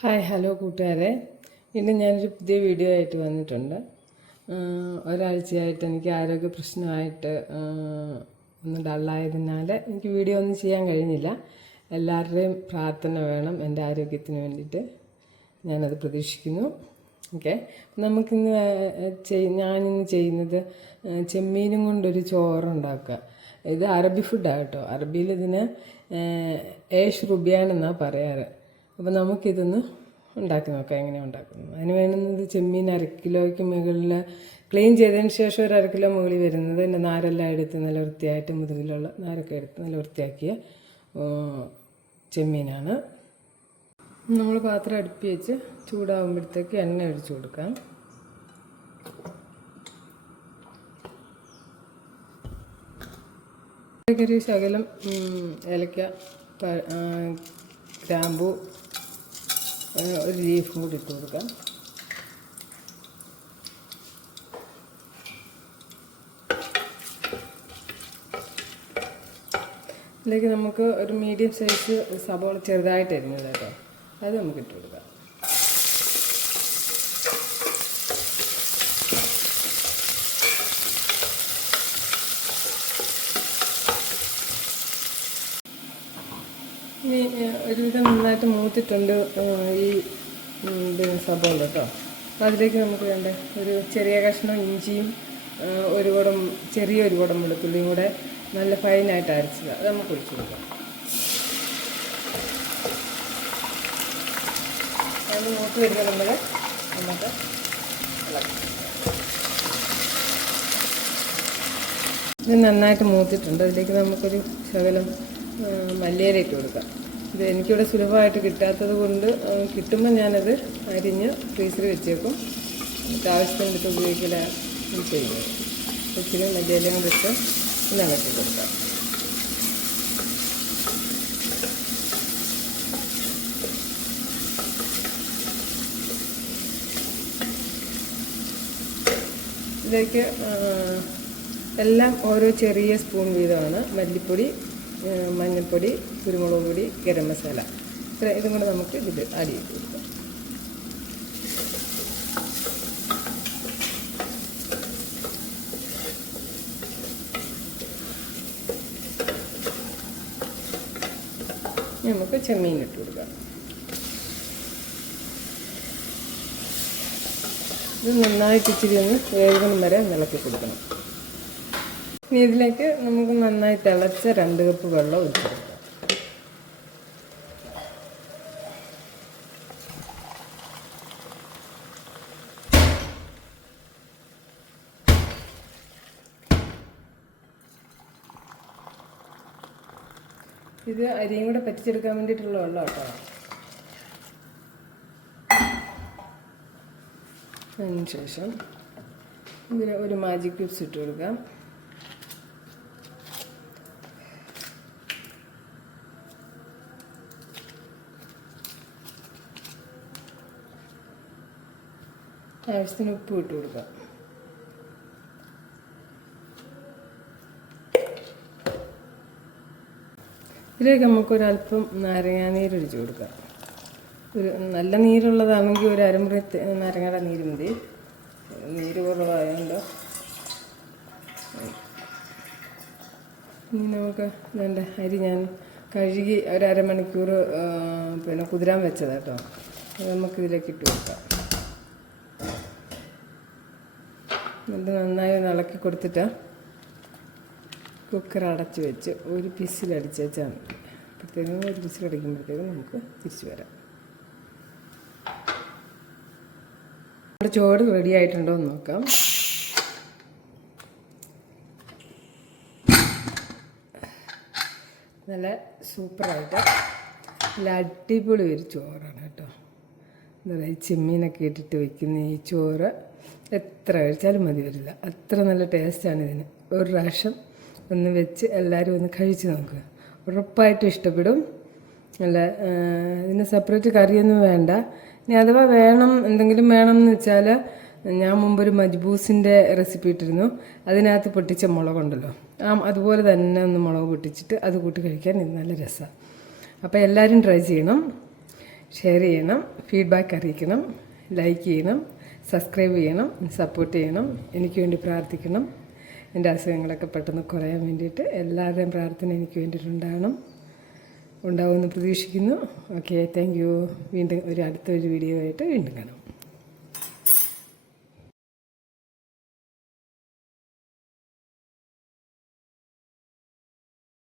Hi hello കൂട്ടുകാരെ. ഇന്ന് ഞാനൊരു പുതിയ വീഡിയോ ആയിട്ട് വന്നിട്ടുണ്ട്. ഒരാഴ്ചയായിട്ട് എനിക്ക് ആരോഗ്യ പ്രശ്നമായിട്ട് ഒന്ന് ഡള്ളായതിനാൽ എനിക്ക് വീഡിയോ ഒന്നും ചെയ്യാൻ കഴിഞ്ഞില്ല. എല്ലാവരുടെയും പ്രാർത്ഥന വേണം എന്റെ ആരോഗ്യത്തിന് വേണ്ടിയിട്ട്. ഞാനത് പ്രതീക്ഷിക്കുന്നു. ഓക്കെ. നമുക്കിന്ന് ഞാനിന്ന് ചെയ്യുന്നത് ചെമ്മീനും കൊണ്ടൊരു ചോറുണ്ടാക്കുക. ഇത് അറബി ഫുഡാണ് കേട്ടോ. അറബിയിൽ ഇതിന് ഏഷ് റുബിയാൻ എന്നാണ് പറയാറ്. അപ്പോൾ നമുക്കിതൊന്ന് ഉണ്ടാക്കി നോക്കാം എങ്ങനെ ഉണ്ടാക്കുന്നത്. അതിന് വേണ്ടുന്നത് ചെമ്മീൻ അര കിലോയ്ക്ക് മുകളിൽ ക്ലീൻ ചെയ്തതിന് ശേഷം ഒരു അര കിലോ മുകളിൽ വരുന്നത് എന്റെ നാരെല്ലാം എടുത്ത് നല്ല വൃത്തിയായിട്ട് മുതുകിലുള്ള നാരൊക്കെ എടുത്ത് നല്ല വൃത്തിയാക്കിയ ചെമ്മീനാണ്. നമ്മൾ പാത്രം അടുപ്പി വെച്ച് ചൂടാകുമ്പോഴത്തേക്ക് എണ്ണ ഒഴിച്ചു കൊടുക്കാം. ഒരു ശകലം ഏലക്ക ഗ്രാമ്പു ഒരു ലീഫും കൂടി ഇട്ട് കൊടുക്കാം. ഇതിലേക്ക് നമുക്ക് ഒരു മീഡിയം സൈസ് സബോള ചെറുതായിട്ട് അരിഞ്ഞത് കേട്ടോ. അത് നമുക്ക് ഇട്ട് കൊടുക്കാം. ഒരുവിധം നന്നായിട്ട് മൂത്തിട്ടുണ്ട് ഈ പിന്നെ സബോള കേട്ടോ. അതിലേക്ക് നമുക്ക് വേണ്ട ഒരു ചെറിയ കഷ്ണം ഇഞ്ചിയും ഒരു കുടം ചെറിയ ഒരു കുടം വെളുത്തുള്ളിയും കൂടെ നല്ല ഫൈനായിട്ട് അരച്ചത്. അത് നമുക്ക് ഒഴിച്ചു കൊടുക്കാം. അത് മൂത്ത് വരുമ്പോൾ നമ്മൾ. ഇത് നന്നായിട്ട് മൂത്തിട്ടുണ്ട്. അതിലേക്ക് നമുക്കൊരു ശകലം മല്ലിയില കൊടുക്കാം. ഇത് എനിക്കിവിടെ സുലഭമായിട്ട് കിട്ടാത്തത് കൊണ്ട് കിട്ടുമ്പോൾ ഞാനത് അരിഞ്ഞ് ഫ്രീസറിൽ വെച്ചേക്കും. ആവശ്യത്തിന് എടുത്ത് ഉപയോഗിക്കലാണ് ചെയ്യുന്നത് കൊച്ചിന് മല്ലിയിലയും വെച്ച് ഇളക്കി കൊടുക്കാം. ഇതിലേക്ക് എല്ലാം ഓരോ ചെറിയ സ്പൂൺ വീതമാണ്. മല്ലിപ്പൊടി മഞ്ഞൾപ്പൊടി കുരുമുളക് പൊടി ഗരം മസാല. ഇത്ര ഇതും കൂടെ നമുക്ക് ഇത് ആഡ് ചെയ്ത് കൊടുക്കാം. നമുക്ക് ചെമ്മീൻ ഇട്ട് കൊടുക്കാം. ഇത് നന്നായിട്ട് ഇച്ചിരി ഒന്ന് വേഗം വരെ ഇളക്കി കൊടുക്കണം. ഇനി ഇതിലേക്ക് നമുക്ക് നന്നായി തിളച്ച രണ്ട് കപ്പ് വെള്ളം ഒഴിച്ചു ഇത് അരിയും കൂടെ പറ്റിച്ചെടുക്കാൻ വേണ്ടിയിട്ടുള്ള വെള്ളം കേട്ടോ അതിന് ശേഷം ഇതിന് ഒരു മാജിക് ക്യൂബ്സ് ഇട്ട് കൊടുക്കാം. ആവശ്യത്തിന് ഉപ്പ് ഇട്ട് കൊടുക്കുക. ഇതിലേക്ക് നമുക്കൊരല്പം നാരങ്ങാനീര് ഒഴിച്ച് കൊടുക്കാം. ഒരു നല്ല നീരുള്ളതാണെങ്കിൽ ഒരു അരമുറി നാരങ്ങയുടെ നീര് മതി. നീര് കുറവായതുകൊണ്ട് ഇനി നമുക്ക് വേണ്ട അരി ഞാൻ കഴുകി ഒരു അരമണിക്കൂർ പിന്നെ കുതിരാൻ വെച്ചതാട്ടോ നമുക്കിതിലേക്ക് ഇട്ട് കൊടുക്കാം. എന്നിട്ട് നന്നായി ഒന്ന് ഇളക്കി കൊടുത്തിട്ട് കുക്കർ അടച്ചു വെച്ച് ഒരു പിസിലടിച്ച് വെച്ചാൽ മതി. അപ്പോഴത്തേക്കും ഒരു പിസിലടിക്കുമ്പോഴത്തേക്കും നമുക്ക് തിരിച്ചു വരാം. നമ്മുടെ ചോറ് റെഡി ആയിട്ടുണ്ടോ എന്ന് നോക്കാം. നല്ല സൂപ്പറായിട്ട് നല്ല അടിപൊളി ഒരു ചോറാണ് കേട്ടോ. എന്താ പറയുക ചെമ്മീനൊക്കെ ഇട്ടിട്ട് വെക്കുന്ന ഈ ചോറ്. എത്ര കഴിച്ചാലും മതി വരില്ല. അത്ര നല്ല ടേസ്റ്റാണ് ഇതിന്. ഒരു പ്രാവശ്യം ഒന്ന് വെച്ച് എല്ലാവരും ഒന്ന് കഴിച്ച് നോക്കുക ഉറപ്പായിട്ടും ഇഷ്ടപ്പെടും. നല്ല ആ, ഇതിന് സെപ്പറേറ്റ് കറിയൊന്നും വേണ്ട. ഇനി അഥവാ വേണം എന്തെങ്കിലും വേണം എന്ന് വെച്ചാൽ ഞാൻ മുമ്പൊരു മജ്ബൂസിന്റെ റെസിപ്പി ഇട്ടിരുന്നു. അതിനകത്ത് പൊട്ടിച്ച മുളകുണ്ടല്ലോ. ആ അതുപോലെ തന്നെ ഒന്ന് മുളക് പൊട്ടിച്ചിട്ട് അത് കൂട്ടി കഴിക്കാൻ ഇത് നല്ല രസമാണ് അപ്പോൾ എല്ലാവരും ട്രൈ ചെയ്യണം. ഷെയർ ചെയ്യണം. ഫീഡ്ബാക്ക് അറിയിക്കണം. ലൈക്ക് ചെയ്യണം. സബ്സ്ക്രൈബ് ചെയ്യണം സപ്പോർട്ട് ചെയ്യണം എനിക്ക് വേണ്ടി പ്രാർത്ഥിക്കണം. എന്റെ അസുഖങ്ങളൊക്കെ പെട്ടെന്ന് കുറയാൻ വേണ്ടിയിട്ട് എല്ലാവരുടെയും പ്രാർത്ഥന എനിക്ക് വേണ്ടിയിട്ടുണ്ടാകണം ഉണ്ടാവുമെന്ന് പ്രതീക്ഷിക്കുന്നു. ഓക്കെ താങ്ക് യു വീണ്ടും ഒരു അടുത്തൊരു വീഡിയോ ആയിട്ട് വീണ്ടും കാണാം.